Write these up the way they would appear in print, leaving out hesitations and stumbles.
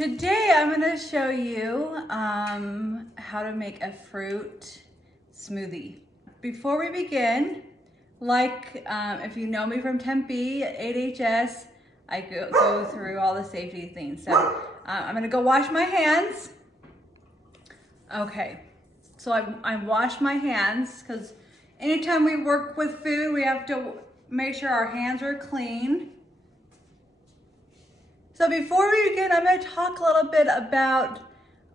Today I'm going to show you how to make a fruit smoothie. Before we begin, if you know me from Tempe at 8HS, I go through all the safety things. So I'm going to go wash my hands. Okay, so I wash my hands because anytime we work with food, we have to make sure our hands are clean. So before we begin, I'm going to talk a little bit about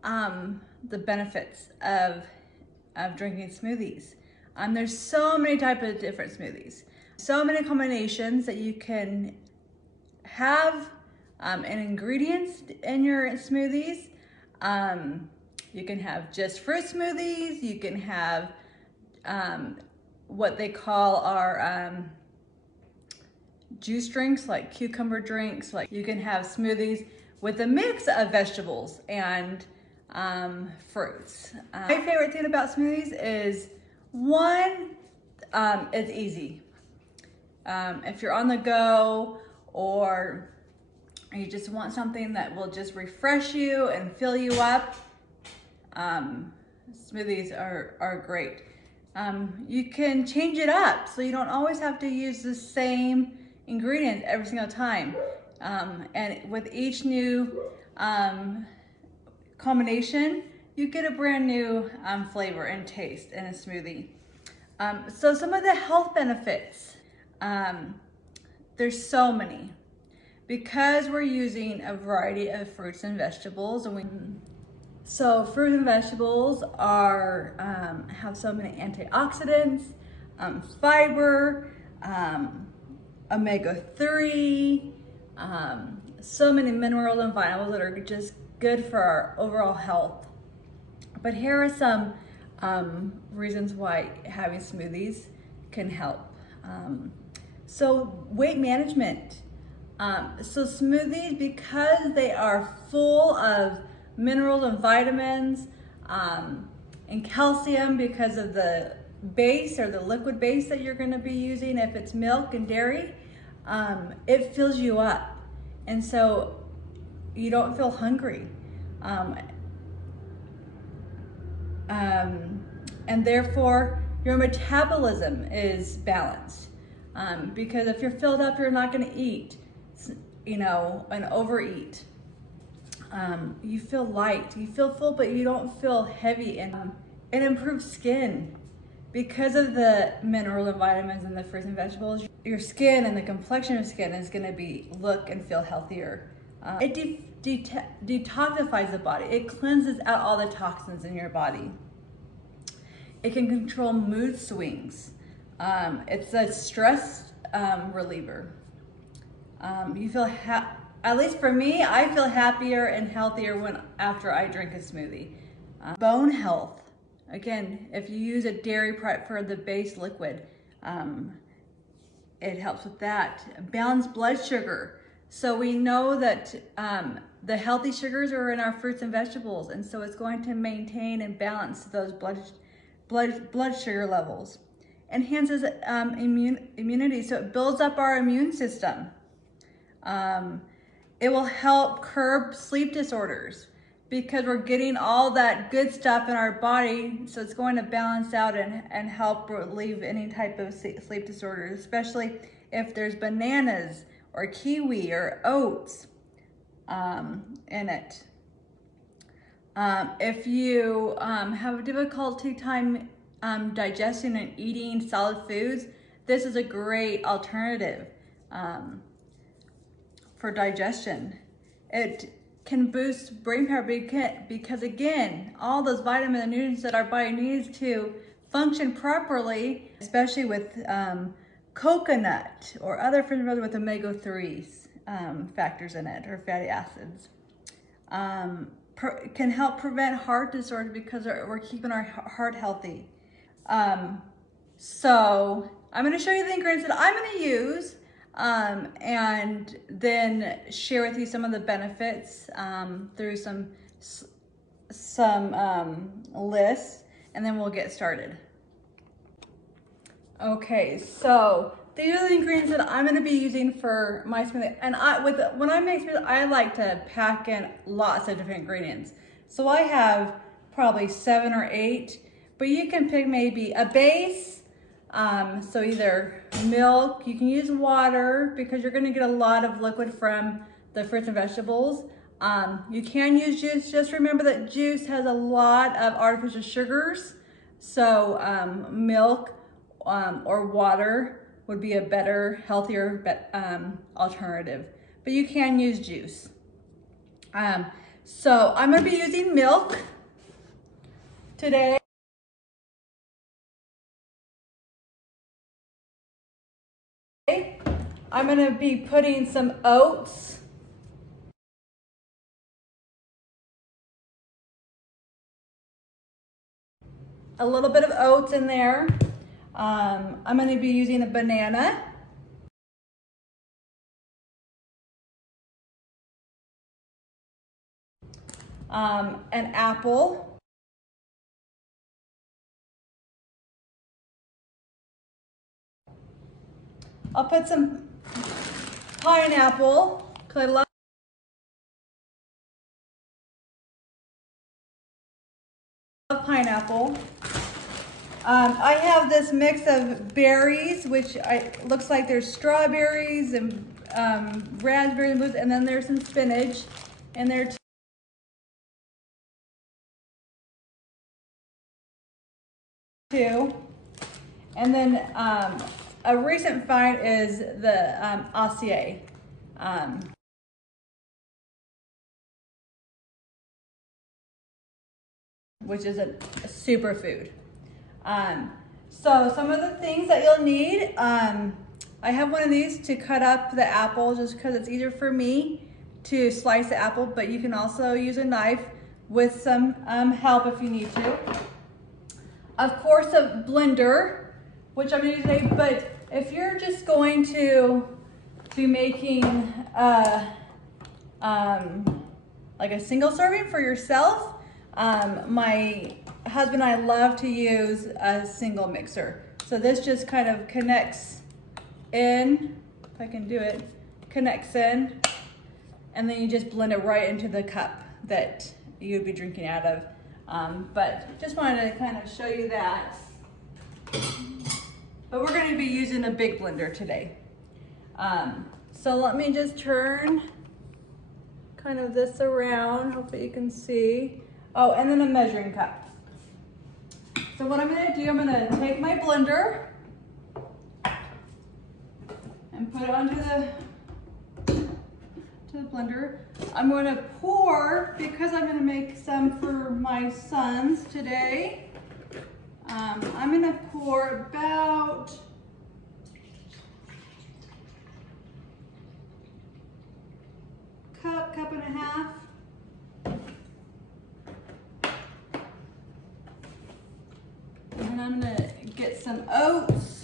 the benefits of drinking smoothies. There's so many types of different smoothies, so many combinations that you can have and ingredients in your smoothies. You can have just fruit smoothies. You can have what they call our juice drinks, like cucumber drinks. Like you can have smoothies with a mix of vegetables and fruits. My favorite thing about smoothies is one, it's easy. If you're on the go or you just want something that will just refresh you and fill you up, smoothies are great. You can change it up so you don't always have to use the same ingredients every single time. And with each new combination, you get a brand new flavor and taste in a smoothie. So some of the health benefits, there's so many. Because we're using a variety of fruits and vegetables, so fruit and vegetables have so many antioxidants, fiber, omega-3, so many minerals and vitamins that are just good for our overall health. But here are some reasons why having smoothies can help. So weight management. So smoothies, because they are full of minerals and vitamins and calcium because of the base or the liquid base that you're going to be using, if it's milk and dairy, it fills you up, and so you don't feel hungry, and therefore your metabolism is balanced, because if you're filled up, you're not going to eat, and overeat. You feel light, you feel full, but you don't feel heavy, and it improves skin. Because of the minerals and vitamins in the fruits and vegetables, your skin and the complexion of skin is going to look and feel healthier. It detoxifies the body. It cleanses out all the toxins in your body. It can control mood swings. It's a stress reliever. You feel at least for me, I feel happier and healthier after I drink a smoothie. Bone health. Again, if you use a dairy prep for the base liquid, it helps with that. Balanced blood sugar. So we know that the healthy sugars are in our fruits and vegetables, and so it's going to maintain and balance those blood sugar levels. Enhances immunity, so it builds up our immune system. It will help curb sleep disorders, because we're getting all that good stuff in our body, so it's going to balance out and help relieve any type of sleep disorders, especially if there's bananas or kiwi or oats in it. If you have a difficulty time digesting and eating solid foods, this is a great alternative for digestion. It can boost brain power because again, all those vitamins and nutrients that our body needs to function properly, especially with coconut or other fruits with omega-3s factors in it, or fatty acids, can help prevent heart disorders because we're keeping our heart healthy. So I'm going to show you the ingredients that I'm going to use, and then share with you some of the benefits through some lists, and then we'll get started. Okay, so these are the ingredients that I'm gonna be using for my smoothie. And when I make smoothies, I like to pack in lots of different ingredients. So I have probably 7 or 8, but you can pick maybe a base. So either milk, you can use water because you're gonna get a lot of liquid from the fruits and vegetables. You can use juice. Just remember that juice has a lot of artificial sugars. So milk or water would be a better, healthier alternative. But you can use juice. So I'm gonna be using milk today. I'm gonna be putting some oats. A little bit of oats in there. I'm gonna be using a banana. An apple. I'll put some pineapple, because I love pineapple. I have this mix of berries, which looks like there's strawberries and raspberries, and then there's some spinach in there too. And then a recent find is the acai. Which is a superfood. So some of the things that you'll need, I have one of these to cut up the apple just because it's easier for me to slice the apple, but you can also use a knife with some help if you need to. Of course, a blender, which I'm gonna use today, but if you're just going to be making like a single serving for yourself, my husband and I love to use a single mixer. So this just kind of connects in, if I can do it, connects in, and then you just blend it right into the cup that you'd be drinking out of. But just wanted to kind of show you that. But we're going to be using a big blender today. So let me just turn kind of this around, hopefully you can see. Oh, and then a measuring cup. So what I'm gonna do, I'm gonna take my blender and put it onto the blender. I'm gonna pour, because I'm gonna make some for my sons today, I'm gonna pour about cup and a half. And I'm gonna get some oats.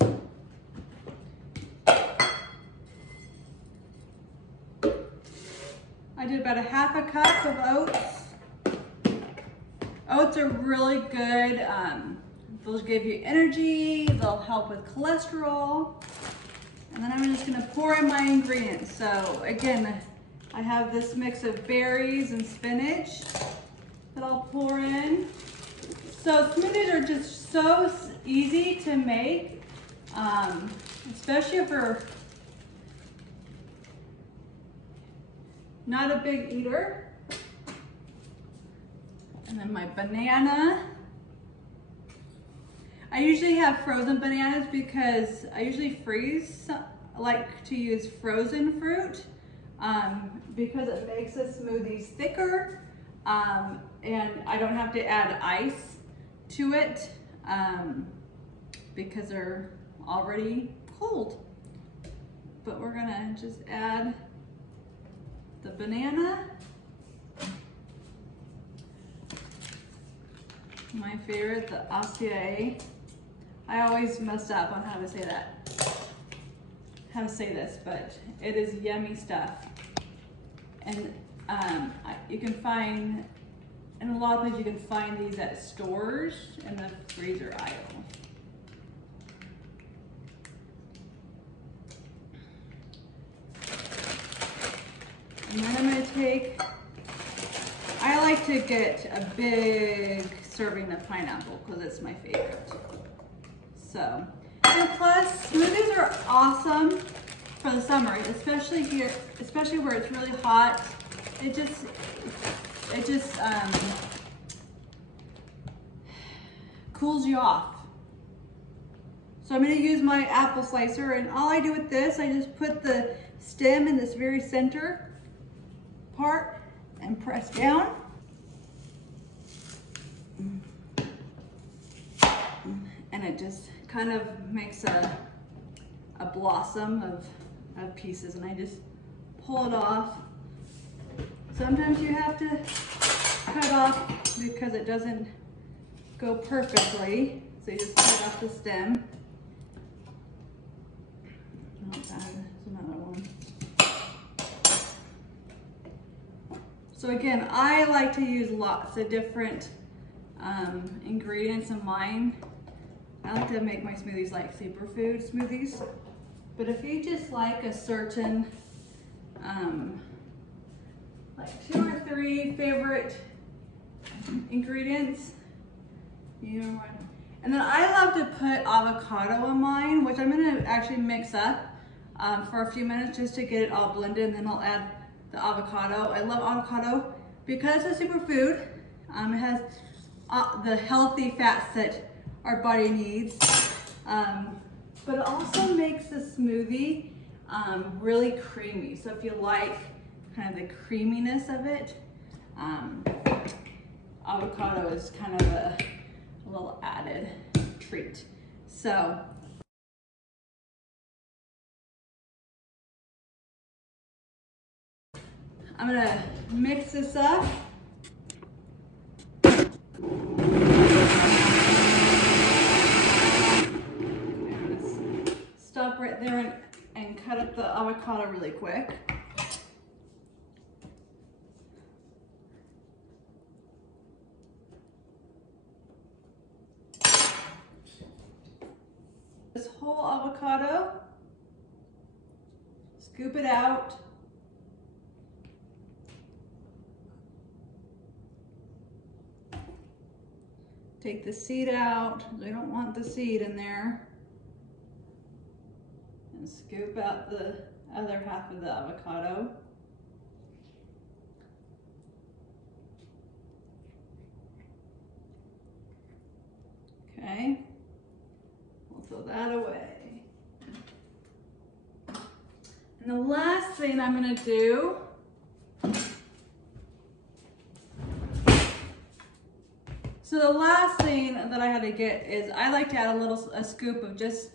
I did about a half a cup of oats. Oats are really good. They'll give you energy, they'll help with cholesterol. And then I'm just gonna pour in my ingredients. So again, I have this mix of berries and spinach that I'll pour in. So smoothies are just so easy to make, especially if you're not a big eater. And then my banana. I usually have frozen bananas because I usually freeze. I like to use frozen fruit because it makes the smoothies thicker, and I don't have to add ice to it because they're already cold. But we're gonna just add the banana, my favorite, the acai. I always mess up on how to say this, but it is yummy stuff. And you can find, in a lot of places you can find these at stores in the freezer aisle. And then I'm gonna take, I like to get a big serving of pineapple because it's my favorite. So, and plus smoothies are awesome for the summer, especially here, especially where it's really hot. It just cools you off. So I'm gonna use my apple slicer, and all I do with this, I just put the stem in this very center part and press down. And it just kind of makes a blossom of pieces, and I just pull it off. Sometimes you have to cut off because it doesn't go perfectly, so you just cut off the stem. Oh, there's another one. So again, I like to use lots of different ingredients in mine. I like to make my smoothies like superfood smoothies. But if you just like a certain, like 2 or 3 favorite ingredients, you know what? And then I love to put avocado in mine, which I'm gonna actually mix up for a few minutes just to get it all blended, and then I'll add the avocado. I love avocado because it's a superfood. It has the healthy fats that our body needs, but it also makes the smoothie really creamy. So if you like kind of the creaminess of it, avocado is kind of a little added treat. So I'm gonna mix this up. Stop right there and cut up the avocado really quick. This whole avocado, scoop it out. Take the seed out. We don't want the seed in there. And scoop out the other half of the avocado. Okay, we'll throw that away. And the last thing I'm gonna do So the last thing that I had to get is I like to add a scoop of just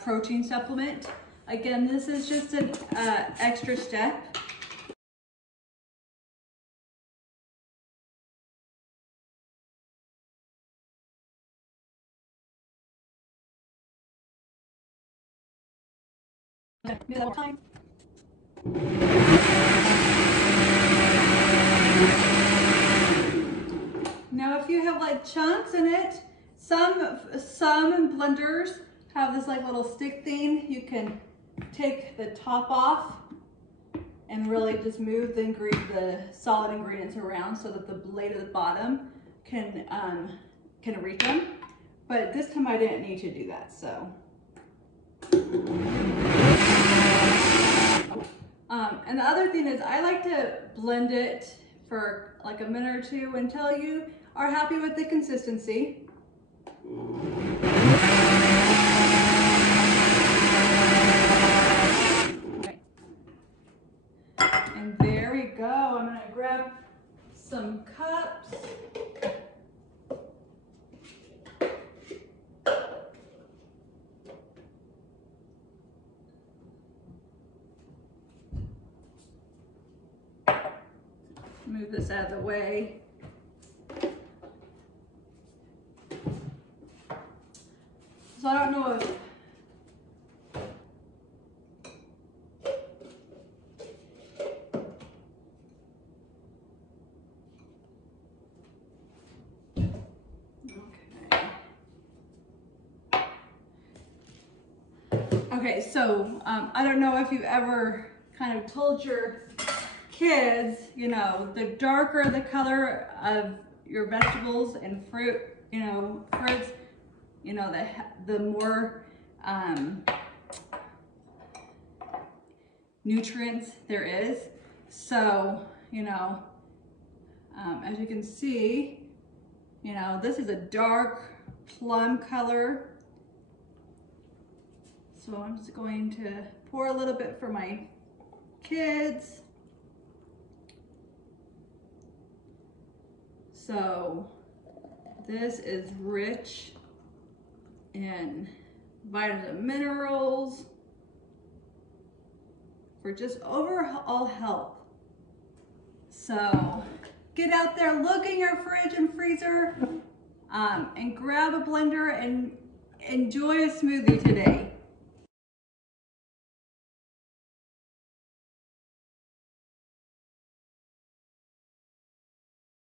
protein supplement. Again, this is just an extra step. Do that one time. Now, if you have like chunks in it, some blenders have this like little stick thing. You can take the top off and really just move the solid ingredients around so that the blade at the bottom can reach them. But this time I didn't need to do that, so. And the other thing is I like to blend it for like a minute or two until you are happy with the consistency. Okay. And there we go. I'm gonna grab some cups. Move this out of the way. So I don't know if Okay, so I don't know if you've ever kind of told your kids, you know, the darker the color of your vegetables and fruit, you know, fruits, you know, the more nutrients there is. So, you know, as you can see, you know, this is a dark plum color. So I'm just going to pour a little bit for my kids. So this is rich in vitamins and minerals for just overall health. So get out there, look in your fridge and freezer, and grab a blender and enjoy a smoothie today.